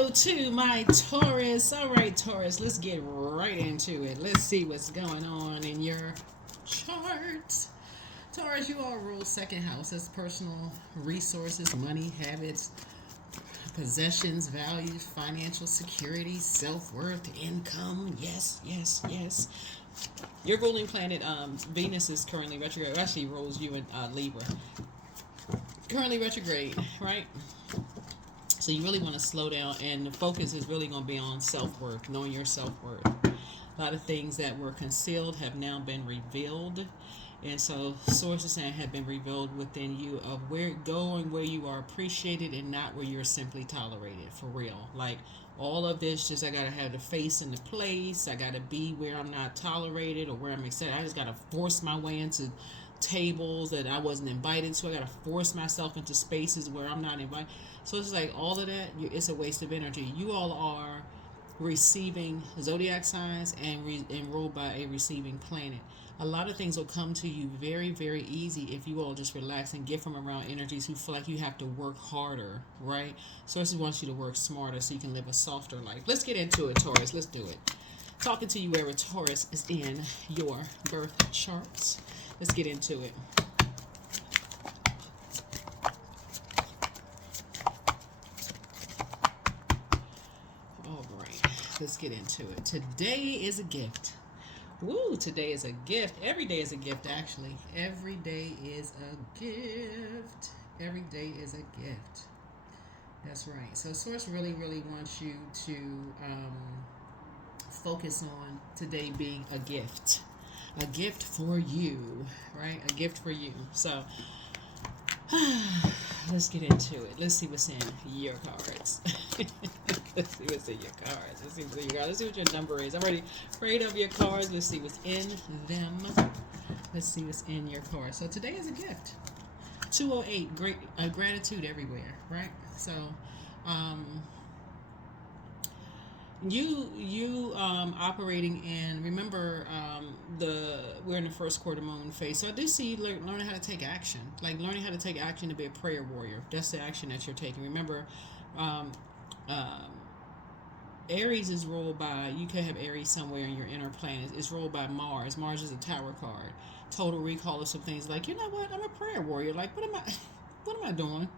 Hello to my Taurus. All right, Taurus, let's get right into it. Let's see what's going on in your chart. Taurus, you all rule second house as personal resources, money, habits, possessions, values, financial security, self-worth, income. Yes, yes, yes. Your ruling planet, Venus, is currently retrograde. Actually, rules you in Libra. Currently retrograde, right? So you really want to slow down, and the focus is really going to be on self-worth, knowing your self-worth. A lot of things that were concealed have now been revealed, and so sources saying have been revealed within you of where going, where you are appreciated and not where you're simply tolerated, for real. Like all of this, just I gotta have the face in the place. I gotta be where I'm not tolerated or where I'm accepted. I just gotta force my way into tables that I wasn't invited to. I gotta force myself into spaces where I'm not invited. So it's like all of that, it's a waste of energy. You all are receiving zodiac signs and ruled by a receiving planet. A lot of things will come to you very, very easy if you all just relax and get from around energies who feel like you have to work harder, right? Sources wants you to work smarter so you can live a softer life. Let's get into it, Taurus. Let's do it. Talking to you wherever Taurus is in your birth charts. Let's get into it. All right, let's get into it. Today is a gift. Woo, today is a gift. Every day is a gift, actually. Every day is a gift. Every day is a gift. That's right. So Source really, really wants you to focus on today being a gift. A gift for you, right? A gift for you. So let's get into it. Let's see what's in your cards. Let's see what's in your cards. Let's see what's in your cards. Let's see what your number is. I'm already prayed over your cards. Let's see what's in them. Let's see what's in your cards. So today is a gift. 208, great gratitude everywhere, right? So, you operating in, remember, we're in the first quarter moon phase, so I do see you learning how to take action, like learning how to take action to be a prayer warrior. That's the action that you're taking. Remember, um, Aries is ruled by, you could have Aries somewhere in your inner planet. It's ruled by Mars. Mars is a tower card. Total recall of some things like, you know what, I'm a prayer warrior. Like, what am I doing?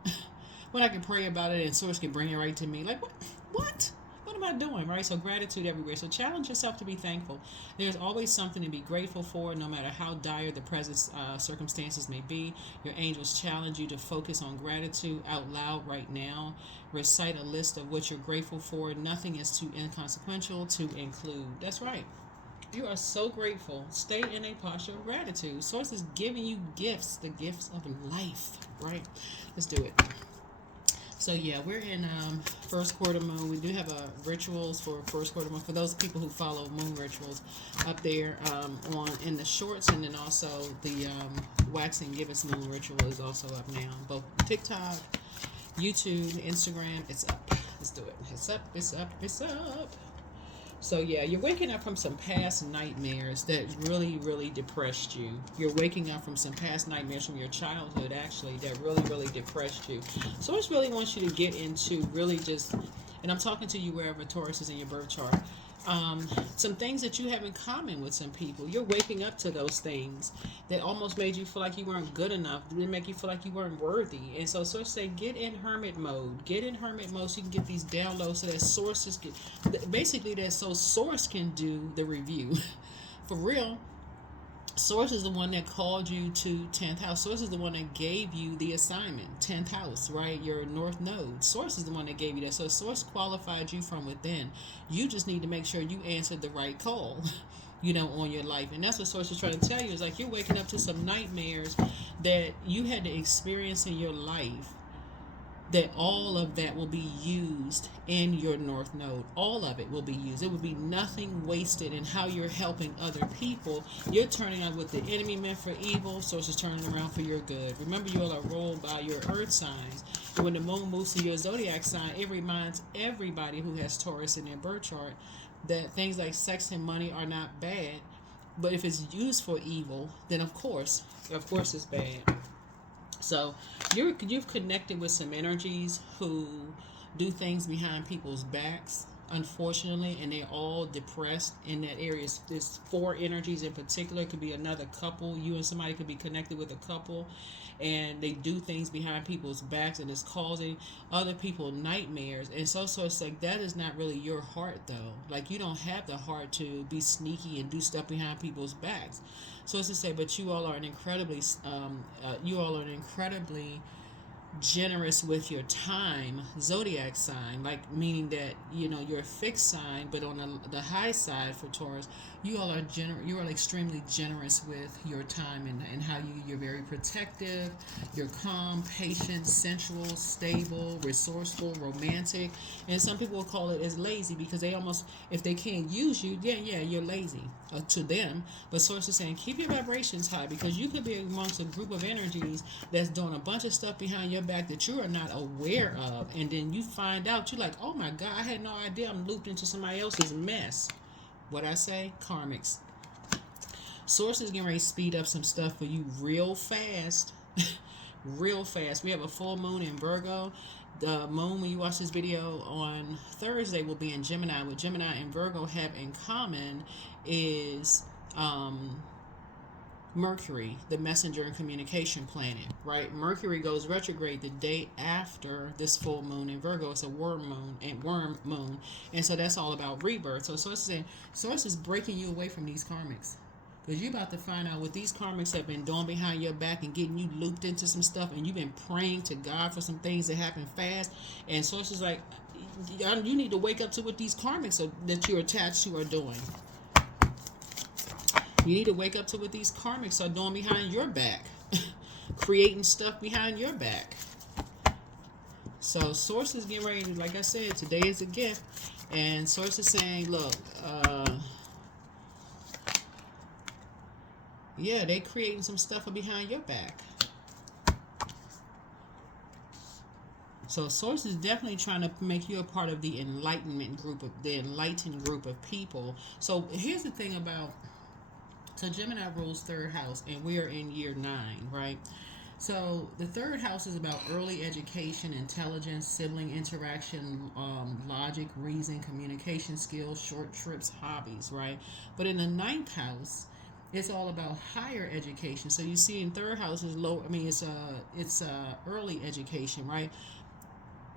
When I can pray about it and Source can bring it right to me. Like, what am I doing, right? So gratitude everywhere. So challenge yourself to be thankful. There's always something to be grateful for, no matter how dire the present circumstances may be. Your angels challenge you to focus on gratitude out loud right now. Recite a list of what you're grateful for. Nothing is too inconsequential to include. That's right. You are so grateful. Stay in a posture of gratitude. Source is giving you gifts, the gifts of life, right? Let's do it. So yeah, we're in first quarter moon. We do have rituals for first quarter moon for those people who follow moon rituals up there on in the shorts, and then also the waxing gibbous moon ritual is also up now. Both TikTok, YouTube, Instagram, it's up. Let's do it. It's up. It's up. It's up. So yeah, you're waking up from some past nightmares that really, really depressed you. You're waking up from some past nightmares from your childhood, actually, that really, really depressed you. So I just really want you to get into really just, and I'm talking to you wherever Taurus is in your birth chart, some things that you have in common with some people. You're waking up to those things that almost made you feel like you weren't good enough. Didn't make you feel like you weren't worthy. And so Source say, get in hermit mode. Get in hermit mode so you can get these downloads so that sources can, basically that so Source can do the review. For real. Source is the one that called you to 10th house. Source is the one that gave you the assignment, 10th house, right? Your north node. Source is the one that gave you that. So Source qualified you from within. You just need to make sure you answered the right call, on your life. And that's what Source is trying to tell you. Is like you're waking up to some nightmares that you had to experience in your life, that all of that will be used in your north node. All of it will be used. It will be nothing wasted in how you're helping other people. You're turning on what the enemy meant for evil. Source is turning around for your good. Remember, you all are ruled by your earth signs. And when the moon moves to your zodiac sign, it reminds everybody who has Taurus in their birth chart that things like sex and money are not bad. But if it's used for evil, then of course it's bad. So you've connected with some energies who do things behind people's backs, unfortunately, and they're all depressed in that area. There's four energies in particular. It could be another couple. You and somebody could be connected with a couple, and they do things behind people's backs, and it's causing other people nightmares. And so it's like that is not really your heart, though. Like, you don't have the heart to be sneaky and do stuff behind people's backs. So it's to say, but you all are an incredibly generous with your time zodiac sign, like, meaning that you're a fixed sign, but on the high side for Taurus, you are extremely generous with your time, and how you're very protective, you're calm, patient, sensual, stable, resourceful, romantic. And some people will call it as lazy, because they almost, if they can't use you, yeah, you're lazy to them. But Source is saying keep your vibrations high, because you could be amongst a group of energies that's doing a bunch of stuff behind your back that you are not aware of, and then you find out, you're like, oh my god, I had no idea I'm looped into somebody else's mess. What I say? Karmics. Source is getting ready to speed up some stuff for you real fast. Real fast. We have a full moon in Virgo. The moon, when you watch this video on Thursday, will be in Gemini. What Gemini and Virgo have in common is Mercury, the messenger and communication planet, right? Mercury goes retrograde the day after this full moon in Virgo. It's a worm moon, and so that's all about rebirth. So Source is breaking you away from these karmics, because you're about to find out what these karmics have been doing behind your back and getting you looped into some stuff, and you've been praying to God for some things that happen fast. And Source is like, you need to wake up to what these karmics that you're attached to are doing. You need to wake up to what these karmics are doing behind your back. Creating stuff behind your back. So Source is getting ready to, like I said, today is a gift. And Source is saying, look, yeah, they creating some stuff behind your back. So Source is definitely trying to make you a part of the enlightened group of people. So here's the thing about, so Gemini rules third house, and we are in year 9, right? So the third house is about early education, intelligence, sibling interaction, logic, reason, communication skills, short trips, hobbies, right? But in the 9th house, it's all about higher education. So you see, in third house is low. I mean, it's early education, right?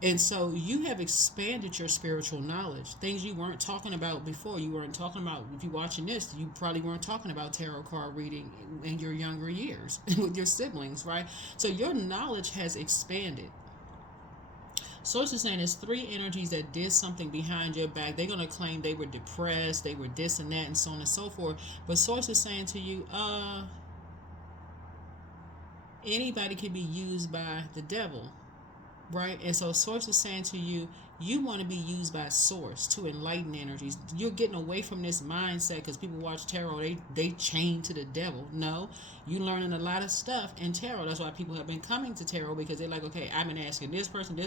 And so you have expanded your spiritual knowledge. Things you weren't talking about before. You weren't talking about, if you're watching this, you probably weren't talking about tarot card reading in your younger years with your siblings, right? So your knowledge has expanded. Source is saying there's 3 energies that did something behind your back. They're going to claim they were depressed, they were this and that, and so on and so forth. But Source is saying to you, anybody can be used by the devil. Right? And so Source is saying to you, you want to be used by Source to enlighten energies. You're getting away from this mindset, because people watch tarot, they chain to the devil. No, you're learning a lot of stuff in tarot. That's why people have been coming to tarot, because they're like, okay, I've been asking this person,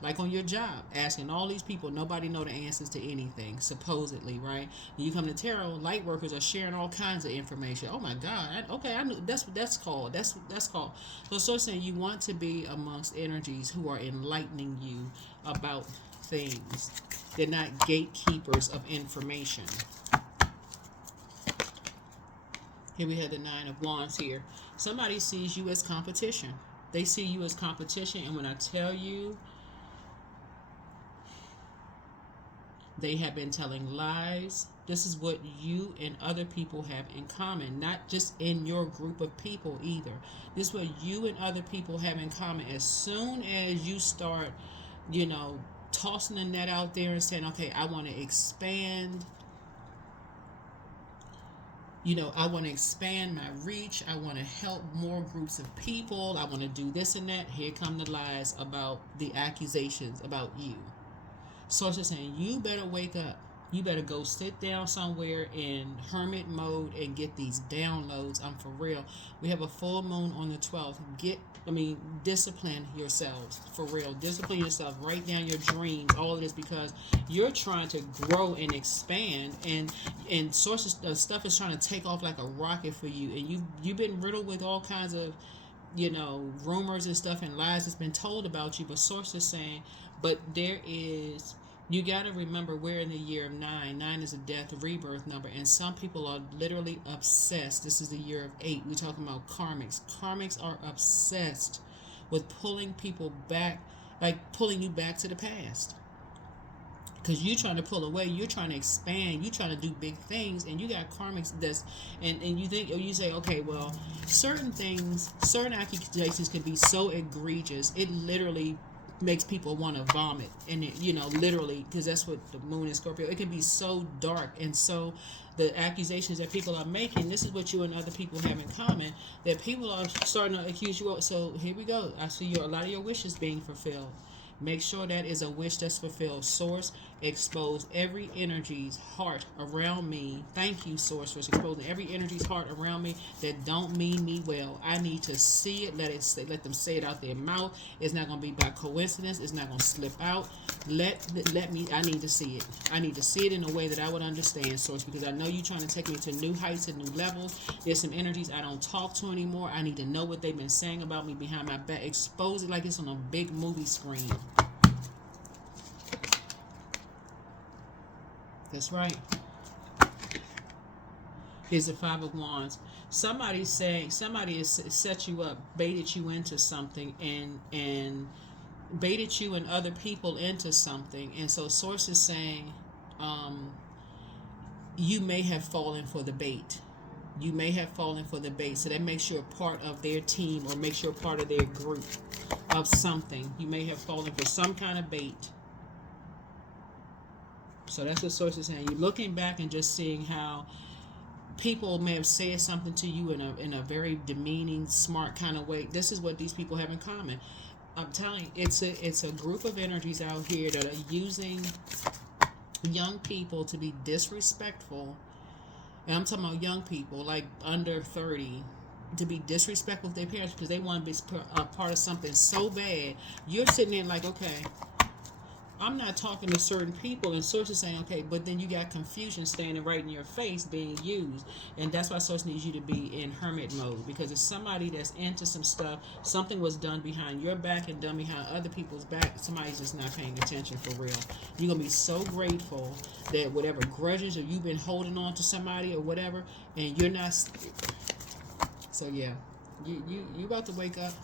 like on your job, asking all these people. Nobody know the answers to anything, supposedly, right? When you come to tarot, light workers are sharing all kinds of information. Oh my God, I knew that's what that's called. That's called. So Source saying you want to be amongst energies who are enlightening you about things. They're not gatekeepers of information. Here we have the 9 of Wands here. Somebody sees you as competition. They see you as competition, and when I tell you, they have been telling lies. This is what you and other people have in common, not just in your group of people either. This is what you and other people have in common. As soon as you start, tossing the net out there and saying, okay, I want to expand, I want to expand my reach, I want to help more groups of people, I want to do this and that, here come the lies about the accusations about you. Source is saying, you better wake up. You better go sit down somewhere in hermit mode and get these downloads. I'm for real. We have a full moon on the 12th. Discipline yourselves. For real. Discipline yourself. Write down your dreams. All of this, because you're trying to grow and expand, and sources stuff is trying to take off like a rocket for you. And you've been riddled with all kinds of rumors and stuff and lies that's been told about you. But Source is saying, But there is, you got to remember we're in the year of 9. 9 is a death rebirth number, and some people are literally obsessed. This is the year of 8. We're talking about karmics. Karmics are obsessed with pulling people back, like pulling you back to the past. Because you're trying to pull away, you're trying to expand, you're trying to do big things, and you got karmics that's, and you think, or you say, okay, well, certain things, certain accusations can be so egregious, it literally makes people want to vomit. And it, literally, because that's what the moon in Scorpio, it can be so dark. And so the accusations that people are making, this is what you and other people have in common, that people are starting to accuse you of. So here we go. I see a lot of your wishes being fulfilled. Make sure that is a wish that's fulfilled. Source, expose every energy's heart around me. Thank you, Source, for exposing every energy's heart around me that don't mean me well. I need to see it. Let them say it out their mouth. It's not going to be by coincidence. It's not going to slip out. Let me. I need to see it. I need to see it in a way that I would understand, Source, because I know you're trying to take me to new heights and new levels. There's some energies I don't talk to anymore. I need to know what they've been saying about me behind my back. Expose it like it's on a big movie screen. That's right. Here's the 5 of Wands. Somebody has set you up, baited you into something, and baited you and other people into something. And so Source is saying, you may have fallen for the bait. You may have fallen for the bait. So that makes you a part of their team, or makes you a part of their group of something. You may have fallen for some kind of bait. So that's what Source is saying. You're looking back and just seeing how people may have said something to you in a very demeaning, smart kind of way. This is what these people have in common. I'm telling you, it's a group of energies out here that are using young people to be disrespectful. And I'm talking about young people, like under 30, to be disrespectful with their parents because they want to be a part of something so bad. You're sitting there like, okay, I'm not talking to certain people, and Source is saying, okay, but then you got confusion standing right in your face being used. And that's why Source needs you to be in hermit mode, because if somebody that's into some stuff, something was done behind your back and done behind other people's back, somebody's just not paying attention for real. You're going to be so grateful that whatever grudges, or you've been holding on to somebody or whatever, and you're not. So yeah, you about to wake up.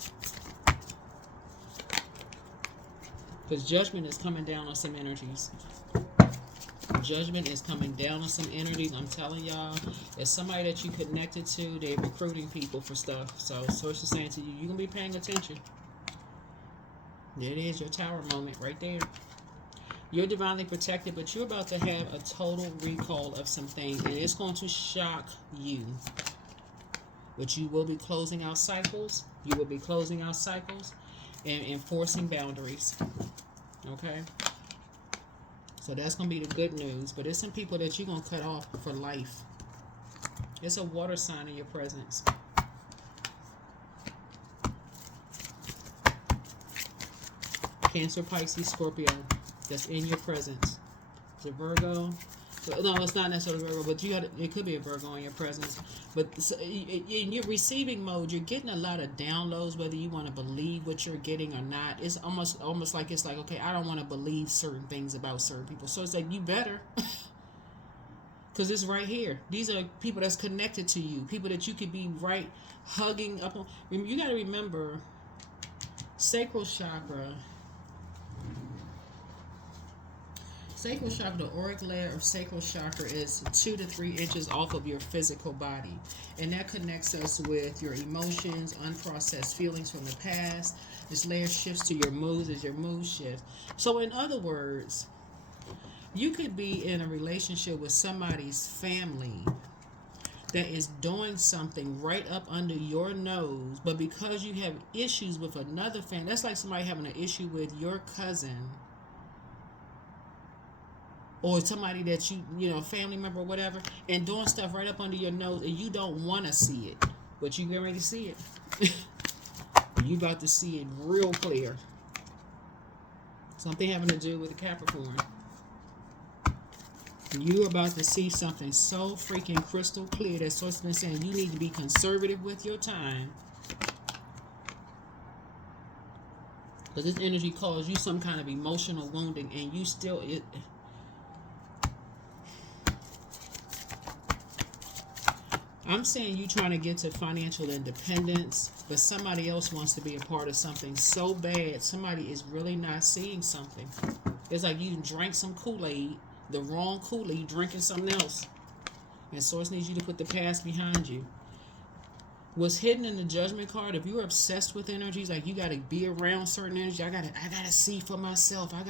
Because judgment is coming down on some energies. Judgment is coming down on some energies. I'm telling y'all, there's somebody that you connected to. They're recruiting people for stuff. So Source is saying to you, you're going to be paying attention. There it is, your tower moment right there. You're divinely protected, but you're about to have a total recall of some things. And it's going to shock you. But you will be closing out cycles. You will be closing out cycles and enforcing boundaries. Okay? So that's going to be the good news. But there's some people that you're going to cut off for life. It's a water sign in your presence. Cancer, Pisces, Scorpio. That's in your presence. It's a Virgo. No, it's not necessarily Virgo, but it could be a Virgo in your presence. But in your receiving mode, you're getting a lot of downloads, whether you want to believe what you're getting or not. It's almost like it's like, okay, I don't want to believe certain things about certain people. So it's like, you better. Because it's right here. These are people that's connected to you. People that you could be right hugging up on. You got to remember, sacral chakra. Sacral chakra, the auric layer of sacral chakra is 2 to 3 inches off of your physical body. And that connects us with your emotions, unprocessed feelings from the past. This layer shifts to your moods as your mood shifts. So in other words, you could be in a relationship with somebody's family that is doing something right up under your nose, but because you have issues with another family, that's like somebody having an issue with your cousin, or somebody that you family member or whatever, and doing stuff right up under your nose, and you don't want to see it, but you get ready to see it. You about to see it real clear. Something having to do with the Capricorn. You're about to see something so freaking crystal clear that Source has been saying you need to be conservative with your time. Because this energy caused you some kind of emotional wounding, and you still I'm saying you trying to get to financial independence, but somebody else wants to be a part of something so bad. Somebody is really not seeing something. It's like you drank some Kool-Aid, the wrong Kool-Aid, you drinking something else. And Source needs you to put the past behind you. What's hidden in the Judgment card, if you're obsessed with energies, like you gotta be around certain energy, I gotta see for myself. I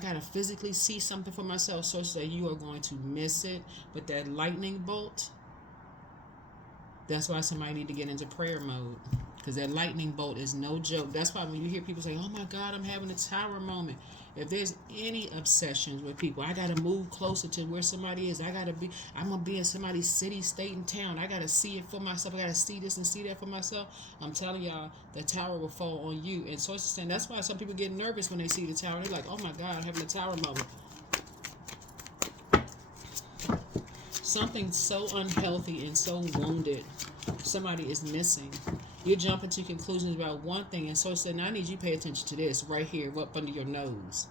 gotta physically see something for myself, such that you are going to miss it. But that lightning bolt, that's why somebody need to get into prayer mode. Because that lightning bolt is no joke. That's why when you hear people say, oh my God, I'm having a tower moment. If there's any obsessions with people, I got to move closer to where somebody is. I'm going to be in somebody's city, state, and town. I got to see it for myself. I got to see this and see that for myself. I'm telling y'all, the tower will fall on you. And so it's saying that's why some people get nervous when they see the tower. They're like, oh my God, I'm having a tower moment. Something so unhealthy and so wounded, somebody is missing. You're jumping to conclusions about one thing, and so it said, now I need you to pay attention to this right here, up under your nose.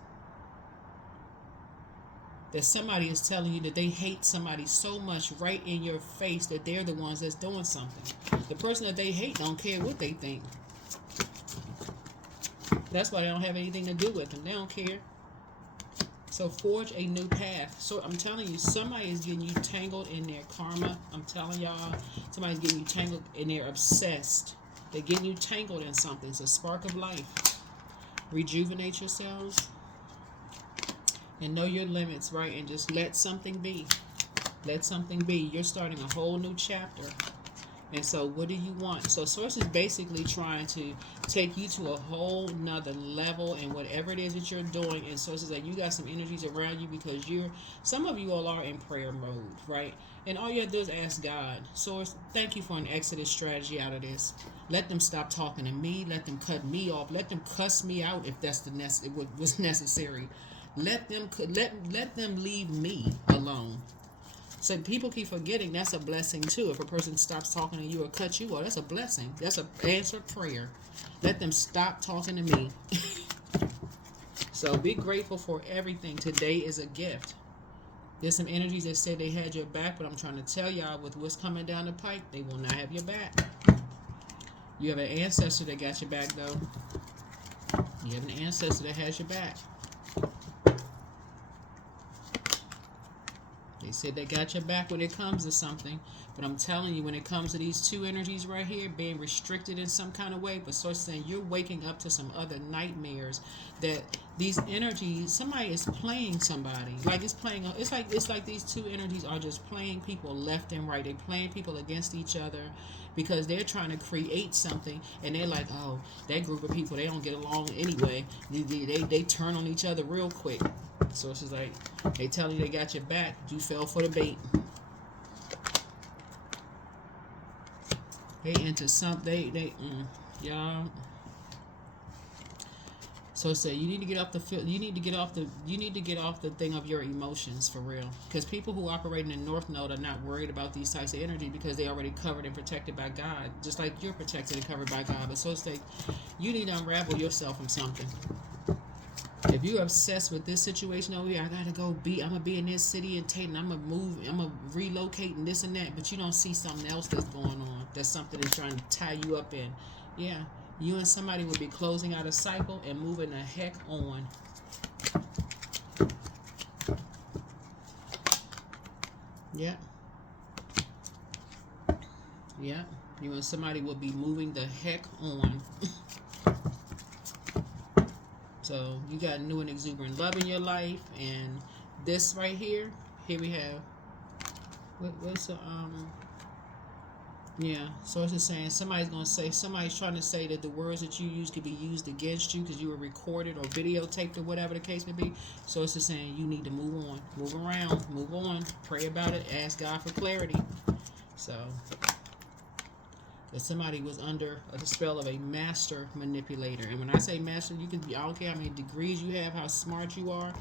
That somebody is telling you that they hate somebody so much right in your face that they're the ones that's doing something. The person that they hate don't care what they think. That's why they don't have anything to do with them. They don't care. So forge a new path. So I'm telling you, somebody is getting you tangled in their karma. I'm telling y'all, somebody's getting you tangled and they're obsessed. They're getting you tangled in something. It's a spark of life. Rejuvenate yourselves and know your limits, right? And just let something be. Let something be. You're starting a whole new chapter. And so what do you want? So Source is basically trying to take you to a whole nother level in whatever it is that you're doing. And Source is like, you got some energies around you because some of you all are in prayer mode, right? And all you have to do is ask God, Source, thank you for an exodus strategy out of this. Let them stop talking to me. Let them cut me off. Let them cuss me out if that's was necessary. Let them leave me alone. So people keep forgetting that's a blessing too. If a person stops talking to you or cuts you off, that's a blessing. That's an answered prayer. Let them stop talking to me. So be grateful for everything. Today is a gift. There's some energies that said they had your back, but I'm trying to tell y'all with what's coming down the pike, they will not have your back. You have an ancestor that got your back though. You have an ancestor that has your back. They said they got your back when it comes to something. But I'm telling you, when it comes to these two energies right here, being restricted in some kind of way, but Source saying you're waking up to some other nightmares. That these energies, somebody is playing somebody. Like it's like these two energies are just playing people left and right. They're playing people against each other because they're trying to create something, and they're like, oh, that group of people, they don't get along anyway. They turn on each other real quick. So it's just like, they tell you they got your back, you fell for the bait. They into something, y'all. So say you need to get off you need to get off the thing of your emotions for real. Because people who operate in the North Node are not worried about these types of energy because they're already covered and protected by God. Just like you're protected and covered by God. But so it's like, you need to unravel yourself from something. If you're obsessed with this situation over here, I'm gonna be in this city and I'm gonna move, I'm gonna relocate and this and that, but you don't see something else that's going on. That's something that's trying to tie you up in. Yeah, you and somebody will be closing out a cycle and moving the heck on. Yeah. Yeah. You and somebody will be moving the heck on. So you got new and exuberant love in your life, and this right here we have yeah. So it's just saying somebody's trying to say that the words that you use could be used against you because you were recorded or videotaped or whatever the case may be. So it's just saying you need to move on, move around, move on, pray about it, ask God for clarity. So that somebody was under the spell of a master manipulator. And when I say master, I don't care how many degrees you have, how smart you are,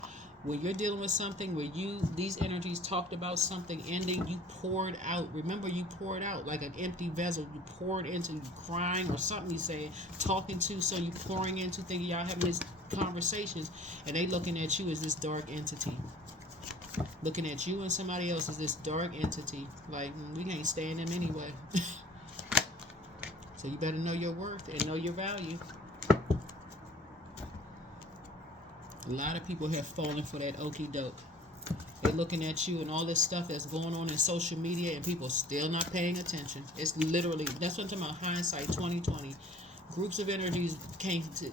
When you're dealing with something where these energies talked about something ending, you poured out. Remember, you poured out like an empty vessel. You poured into crying or something you say, talking to, so you pouring into thinking y'all having these conversations, and they looking at you as this dark entity. Looking at you and somebody else as this dark entity. Like, we can't stand them anyway. So you better know your worth and know your value. A lot of people have fallen for that okie doke. They're looking at you and all this stuff that's going on in social media, and people still not paying attention. It's literally, that's what I'm talking about, hindsight 2020. Groups of energies came to...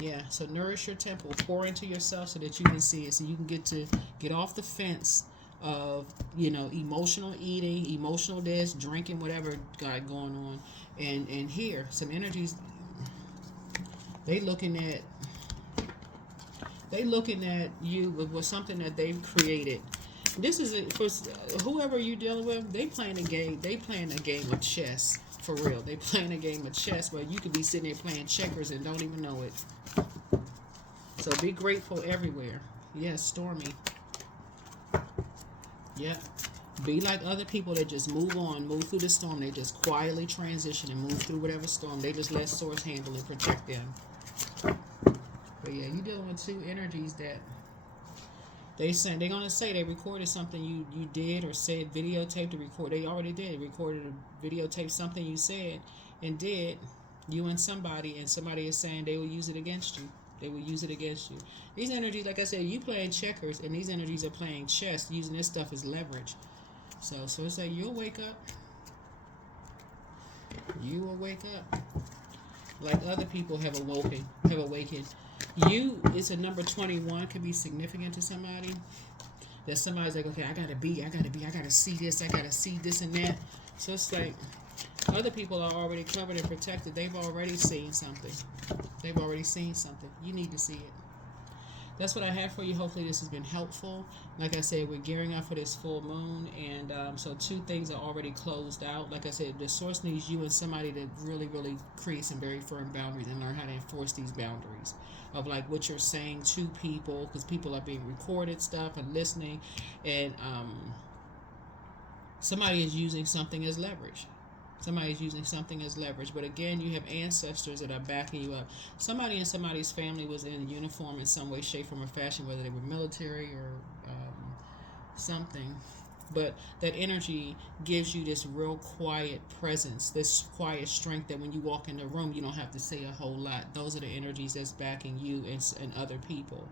Yeah, so nourish your temple. Pour into yourself so that you can see it. So you can get off the fence of, emotional eating, emotional this, drinking, whatever got going on. And here, some energies, they looking at you with something that they've created. This is for whoever you're dealing with. They playing a game. They playing a game of chess. For real. They playing a game of chess where you could be sitting there playing checkers and don't even know it. So be grateful everywhere. Yes, Stormy. Yep. Be like other people that just move on, move through the storm. They just quietly transition and move through whatever storm. They just let source handle and protect them. But yeah, you're dealing with two energies that they're gonna say they recorded something you did or said, videotaped to record. They already did. Recorded a videotape something you said and did, you and somebody is saying they will use it against you. They will use it against you. These energies, like I said, you playing checkers, and these energies are playing chess, using this stuff as leverage. So it's like you'll wake up. You will wake up. Like other people have awakened. It's a number 21, could be significant to somebody. That somebody's like, okay, I gotta see this and that. So it's like other people are already covered and protected. They've already seen something. You need to see it. That's what I have for you. Hopefully this has been helpful. Like I said, we're gearing up for this full moon, and so two things are already closed out. Like I said, the source needs you and somebody to really, really create some very firm boundaries and learn how to enforce these boundaries of like what you're saying to people, because people are being recorded stuff and listening, and somebody is using something as leverage. But again, you have ancestors that are backing you up. Somebody in somebody's family was in uniform in some way, shape, form, or fashion, whether they were military or something. But that energy gives you this real quiet presence, this quiet strength that when you walk in the room, you don't have to say a whole lot. Those are the energies that's backing you and other people.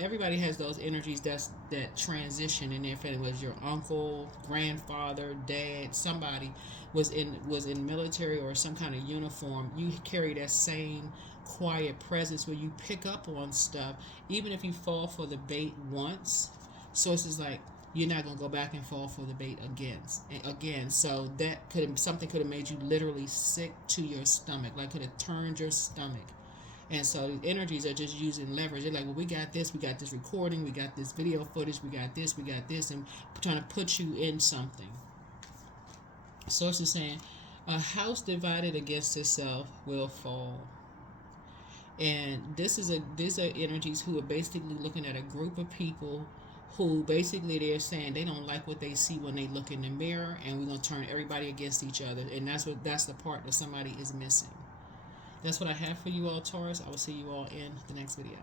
Everybody has those energies that transition in their family. Was your uncle, grandfather, dad, somebody was in military or some kind of uniform. You carry that same quiet presence where you pick up on stuff, even if you fall for the bait once. So it's just like you're not gonna go back and fall for the bait again. So that something could have made you literally sick to your stomach, like could have turned your stomach. And so the energies are just using leverage. They're like, well, we got this recording, we got this video footage, we got this, and trying to put you in something. Source is saying, a house divided against itself will fall. And these are energies who are basically looking at a group of people who basically they're saying they don't like what they see when they look in the mirror, and we're going to turn everybody against each other. And that's the part that somebody is missing. That's what I have for you all, Taurus. I will see you all in the next video.